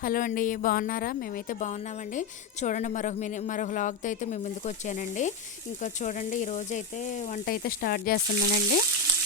Hello అండి బాగున్నారా? మేమైతే బాగున్నామండి. చూడండి మరొక మిని మరొక లాగ్తో అయితే మేము ముందుకు వచ్చానండి. ఇంకా చూడండి ఈరోజు అయితే వంట అయితే స్టార్ట్ చేస్తున్నానండి.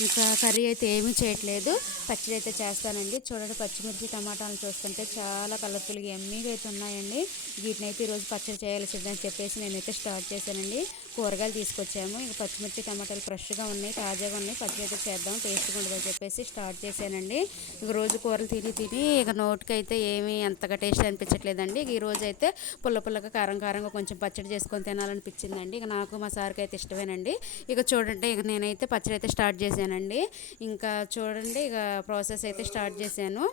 ఇంకా కర్రీ అయితే ఏమీ చేయట్లేదు. పచ్చడి అయితే చేస్తానండి. చూడండి పచ్చిమిర్చి టమాటాలు చూస్తుంటే చాలా కలర్ఫుల్గా ఎమ్మీగా అయితే ఉన్నాయండి. వీటిని అయితే ఈరోజు పచ్చడి చేయాల్సిందని చెప్పేసి నేనైతే స్టార్ట్ చేశానండి. కూరగాయలు తీసుకొచ్చాము. ఇంకా పచ్చిమిర్చి టమాటాలు ఫ్రెష్గా ఉన్నాయి తాజాగా ఉన్నాయి. పచ్చిమిర్చి అయితే చేద్దాం. టేస్ట్గా ఉండదని చెప్పేసి స్టార్ట్ చేశానండి. ఇక రోజు కూరలు తిని తిని ఇక నోటికి అయితే ఏమీ అంతగా టేస్ట్ అనిపించట్లేదండి. ఇక ఈ రోజు అయితే పుల్ల పుల్లగా కారం కారంగా కొంచెం పచ్చడి చేసుకొని తినాలనిపించిందండి. ఇక నాకు మా సార్కి అయితే ఇష్టమేనండి. ఇక చూడండి ఇక నేనైతే పచ్చడి అయితే స్టార్ట్ చేశానండి. ఇంకా చూడండి ఇక ప్రాసెస్ అయితే స్టార్ట్ చేశాను.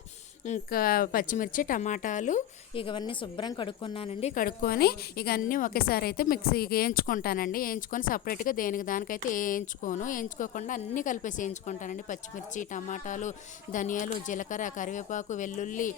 ఇంకా పచ్చిమిర్చి టమాటాలు ఇవన్నీ శుభ్రం కడుక్కున్నానండి. కడుక్కొని ఇక అన్నీ ఒకేసారి అయితే మిక్సీ వేయించుకుంటానండి. వేయించుకొని సపరేట్గా దేనికి దానికైతే వేయించుకోను. వేయించుకోకుండా అన్నీ కలిపేసి వేయించుకుంటానండి. పచ్చిమిర్చి టమాటాలు ధనియాలు జీలకర్ర కరివేపాకు వెల్లుల్లి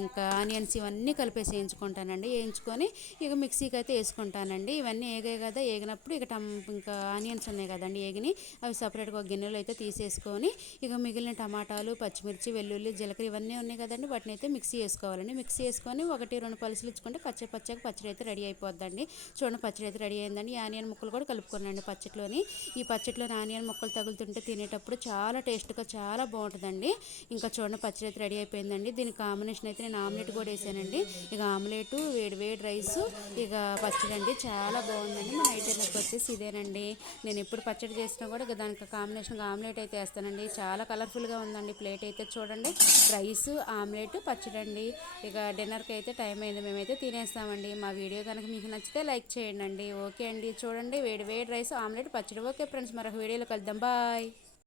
ఇంకా ఆనియన్స్ ఇవన్నీ కలిపేసి వేయించుకుంటానండి. వేయించుకొని ఇక మిక్సీకి అయితే వేసుకుంటానండి. ఇవన్నీ ఏగాయి కదా ఏగినప్పుడు ఇక టమ్ ఇంకా ఆనియన్స్ ఉన్నాయి కదండి ఏగిని అవి సపరేట్గా ఒక గిన్నెలో అయితే తీసేసుకొని ఇక మిగిలిన టమాటాలు పచ్చిమిర్చి వెల్లుల్లి జీలకర్ర ఇవన్నీ ఉన్నాయి కదండి వాటిని అయితే మిక్సీ చేసుకోవాలండి. మిక్సీ చేసుకొని ఒకటి రెండు పలుసులు ఇచ్చుకుంటే పచ్చ పచ్చగా పచ్చడి అయితే రెడీ అయిపోద్దండి. చూడండి పచ్చడి అయితే రెడీ అయిందండి. ఆనియన్ ముక్కలు కూడా కలుపుకున్నాండి పచ్చట్లోని. ఈ పచ్చడిలోని ఆనియన్ ముక్కలు తగులుతుంటే తినేటప్పుడు చాలా టేస్ట్గా చాలా బాగుంటుందండి. ఇంకా చూడండి పచ్చడి అయితే రెడీ అయిపోయిందండి. దీని కాంబినేషన్ అయితే నేను ఆమ్లెట్ కూడా వేసానండి. ఇక ఆమ్లెట్ వేడి వేడి రైస్ ఇక పచ్చడి అండి. చాలా బాగుందండి. మన ఐటెంలోకి వచ్చేసి ఇదేనండి. నేను ఎప్పుడు పచ్చడి చేసినా కూడా దానికి కాంబినేషన్ ఆమ్లెట్ అయితే వేస్తానండి. చాలా కలర్ఫుల్గా ఉందండి ప్లేట్ అయితే. చూడండి రైస్ ఆమ్లెట్ పచ్చడండి. ఇక డిన్నర్కి అయితే టైం అయింది మేమైతే తినేస్తామండి. మా వీడియో కనుక మీకు నచ్చితే లైక్ చేయండి అండి ఓకే అండి. చూడండి వేడి వేడి రైస్ ఆమ్లెట్ పచ్చడి. ఓకే ఫ్రెండ్స్ మరొక వీడియోలో కలుద్దాం. బాయ్